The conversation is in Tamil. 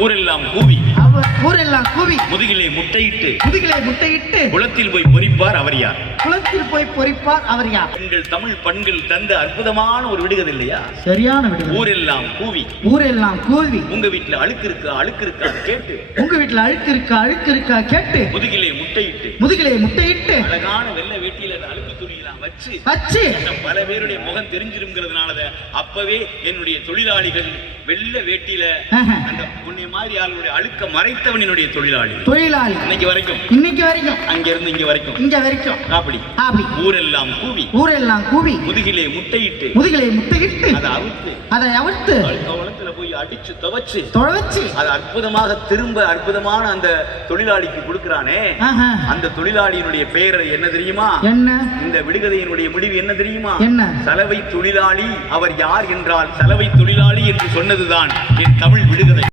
ஊரெல்லாம் கூவி ஊரெல்லாம் கூவி முதுகிலே முட்டையிட்டு குளத்தில் போய் பொறிப்பார் அவர் யார்? குளத்தில் போய் பொறிப்பார் அவர் யார்? எங்கள் தமிழ் பண்கள் தந்த அற்புதமான ஒரு விடுகதை இல்லையா? சரியான விடுகதை. ஊரெல்லாம் கூவி உங்க வீட்டுல அழுக்கு இருக்கா கேட்டு, உங்க வீட்டுல அழுக்கு இருக்கா கேட்டு, முதுகிலே முட்டையிட்டு அழகான வெள்ளை வேட்டியில அழுக்கு துணியெல்லாம் வச்சு பல பேருடைய முகம் தெரிஞ்சிருங்கிறதுனால அப்பவே என்னுடைய தொழிலாளிகள் வெள்ளை வேட்டியில அந்த புண்ணிய மாதிரி ஆளுடைய அழுக்க மறைத்தவன் என்னுடைய தொழிலாளி இன்னைக்கு வரைக்கும் அங்க இருந்து இங்க வரைக்கும் அப்படி ஊரெல்லாம் கூவி முதுகிலே முட்டையிட்டு அதை அவிழ்த்து குளத்துல போய் அடிச்சு துவைச்சு அது அற்புதமான அந்த தொழிலாளிக்கு கொடுக்கிறானே, அந்த தொழிலாளியினுடைய பெயர் என்ன தெரியுமா? இந்த விடுகதையினுடைய முடிவு என்ன தெரியுமா? சலவை தொழிலாளி. அவர் யார் என்றால் சலவை தொழிலாளி என்று சொன்னதுதான் என் தமிழ் விடுகதை.